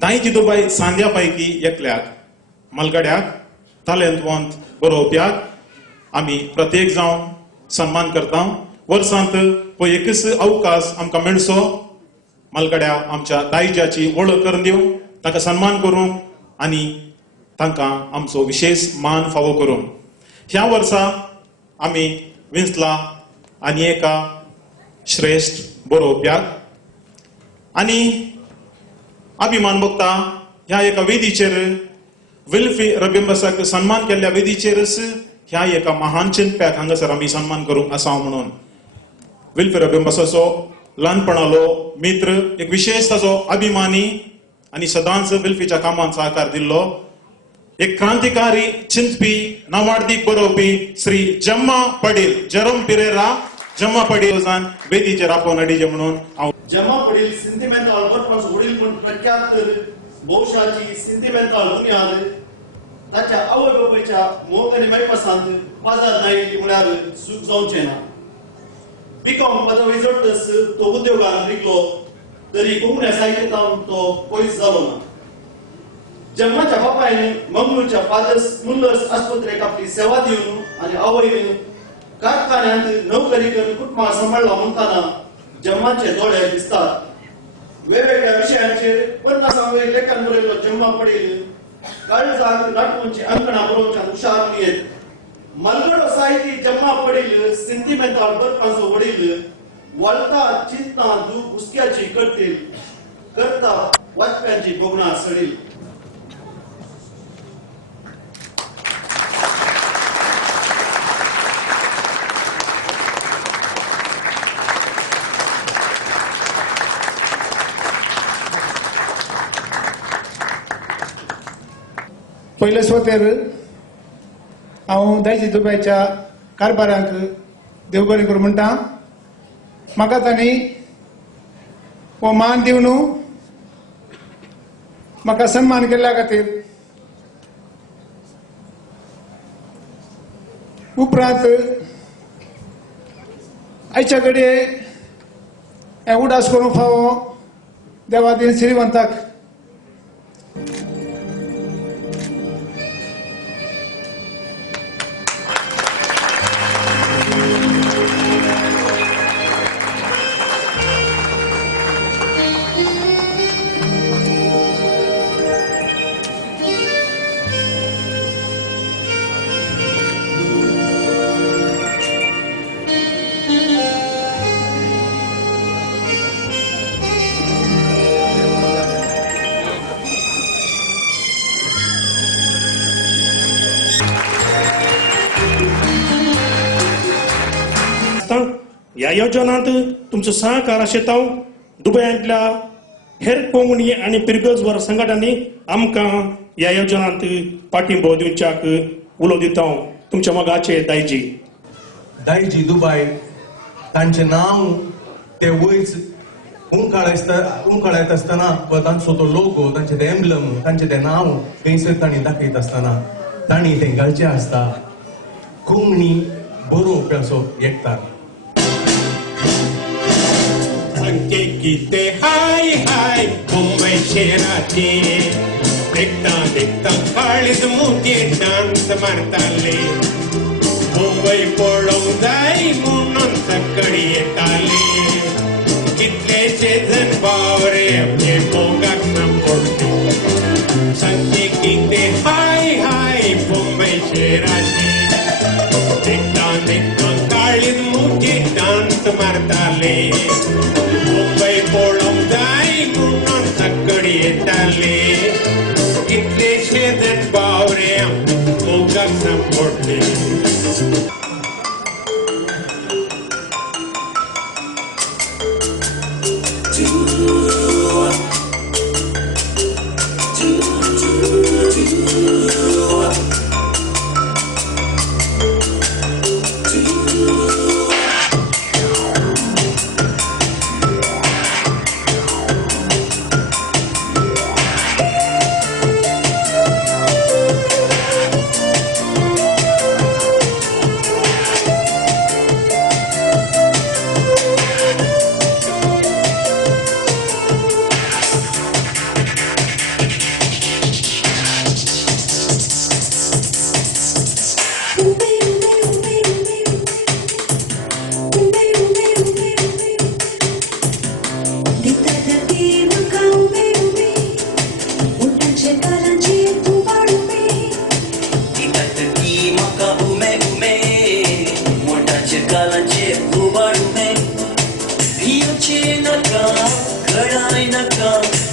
दाई जिदोबाई सांद्या पैकी एकल्याक मलगड्याक तालेंतवंत बरोवप्याक आमी प्रत्येक जावन सन्मान करता. वर्सांत हो एकच अवकाश आमकां मेळचो मलगड्या आमच्या दायजाची वळख करून दिवंक, ताका सन्मान करूंक आनी तांकां आमचो विशेष मान फावो करूंक. ह्या वर्सा आमी विंचला आनी एका श्रेश्ठ बरोवप्याक आनी अभिमान भोगता ह्या एका वेदीचेर विल्फी रबिंबसाक सन्मान केल्ल्या वेदीचेरच ह्या एका महान चिंतप्याक हांगासर आमी सन्मान करूंक आसा म्हणून. विल्फी रबिंबसाचो ल्हानपणालो मित्र, एक विशेष ताचो अभिमानी आनी सदांच विल्फीच्या कामांत सहकार दिल्लो एक क्रांतिकारी चिंतपी नावाडीक बरोवपी श्री जम्मा पडील जरम पिरेरा जम्मा पडील वेदीचेर आपोवन हाडिचे म्हणून हांव जम्मा पडील सिंतिमेंताल बरपास वडील म्हूण प्रख्यात भोवशाची सिंतिमेंताल बुन्याद ताच्या आवय बापायच्या मोग आनी मेळपासांत पाजाद नायिल्ली म्हळ्यार चूक जावचें ना. बीकॉम पदवी जोडटस तो उद्योगांत रिगलो तरी कोंकण्या साहित्यांत तो पयस जालो ना. जम्माच्या बापायन मंगळूरच्या फादर्स मुल्लर्स आस्पत्रेक आपली सेवा दिवन आनी आवयन कारखान्यांत नोकरी करून कुटुंबां सांबाळला म्हणटाना जम्माचे दोळे दिसतात. वेगवेगळ्या विशयांचेर 50 लेखान बरयल्लो जम्मा पडील काळजाक नाटूंची अंकणां बरोवच्या हुशार नियत. मलगडो साहिती जम्मा पडील सिंतिमेंताल बरपाचो वडील वळता चिंतना दूख हुस्क्याची करतील करता वाचप्यांची बोगणां सडील. पयले सुवातेर हांव दाई जिदोबाईच्या कारभारांक देव बरें करूं म्हणटा. म्हाका तांणी हो मान दिवन म्हाका सन्मान केल्ल्या खातीर उपरांत आयच्या घडये हें उडास करूंक फावो देवादीन श्रीवंताक ह्या योजनांत तुमचो सहकार आशेता. दुबयांतल्या हेर कोंकणी आनी पिरगजवर संघटनांनी आमकां ह्या योजनांत पाठिंबो दिवच्याक उलो दिता. तुमच्या मोगाचे दायजी. दायजी दुबाय तांचे नांव ते वयच उमकळायत आसतना वा तांचो तो लोगो तांचे ते एम्बलम तांचे ते नांव थंयसर तांणी दाखयत आसतना तांणी तें घालचें आसता कोंकणी बरोवप्याचो एकठार. संख्ये किते हाय हाय मुंबई शहराचे देखता देखता काळीज मोठे डान्स मारताले. मुंबई पळोवंक जाय म्हणून सकाळी येताले. कितलेशे जण बावरे आपले मोगाक सांपडले. संख्ये किते हाय हाय मुंबई शहराचे देखता देखता काळीज मोठे डान्स मारताले. मुंबई पळोवंक जाय म्हणून सकाळी येताले. कितलेशे जण बावरे मोगाक सांपडले.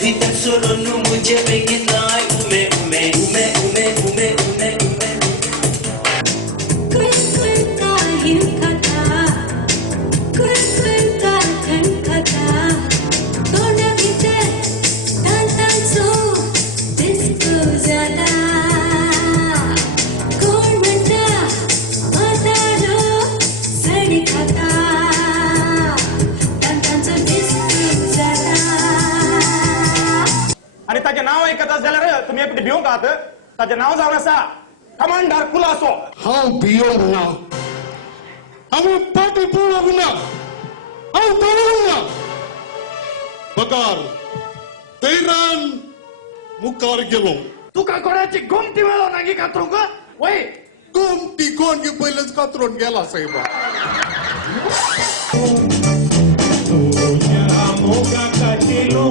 Vida solo no muche begitai ume ume ume ume ume ume ume Kwen kwen ka hin kata Kwen kwen ka kan kata Tona vite tan tan so Disko jada Kon manta matado Sadi kata Tan tan so disko jada आणि ताचे नाव ऐकत जाल्यार तुम्ही एकटे भिवंक आहात ताचे नाव जावन आसा कमांडर कुलासो हांव भियोंक ना हांवें पाटी पळोवंक ना हांव दवरूंक ना पगार तैरान मुखार गेलो तुका कोणाची गोमती मेळो नागी कातरूंक वय गोमटी कोण गे पयलेच कातरून गेला साहेबा मोगा काटिलो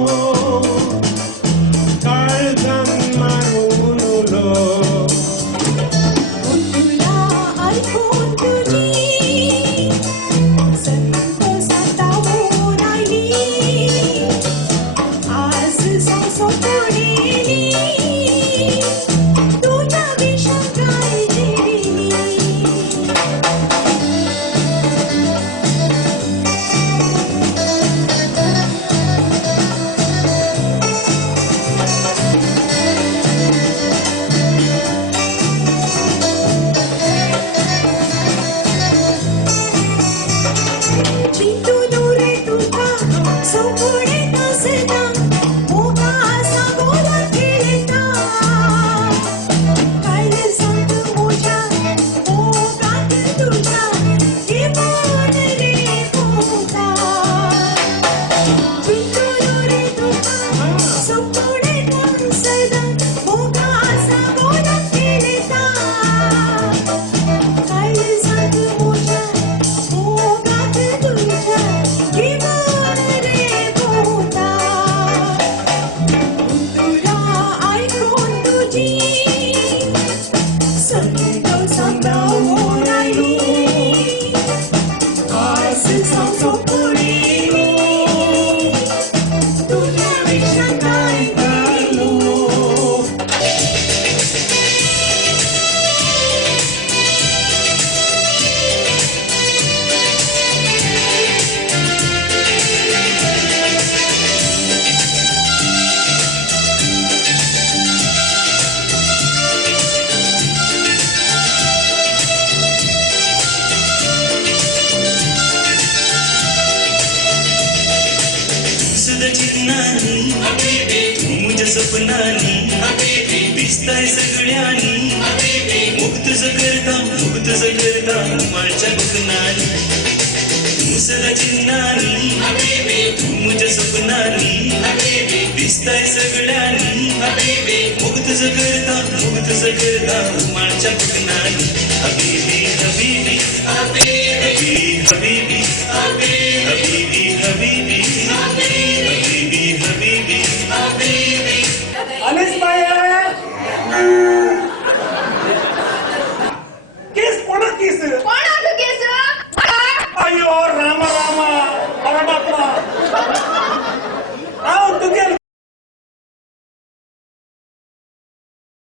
काळजान मारून उलो तुला ऐकून तुझी संतोषात होऊन राहिली आज संसोपलेली तुझ्या विषय जिरली चिंतू दूरे तुझा सोपुडे नसता मोगा असा बोला केलेता काय सांग मोजा मोगात तुझा हे बोल रे मोगा चिंतू दूरे तुझा सोपुडे नसता मोगा असा बोला केलेता काय सांग मोजा मोगात तुझा हे बोल रे मोगा तुला ऐकून तुझी संतोषात होऊन राहिली आज संसोपलेली तुझ्या विषय काय गेलो सुद्धा चितनानी मुझ्या सपनानी दिसताय सगळ्यानी मुक्त करता माझ्या बघनानी मुसला चिन्नानी मुझ्या सपनानी दिसताय सगळ्यानी मुक्त करता माझ्या बघनानी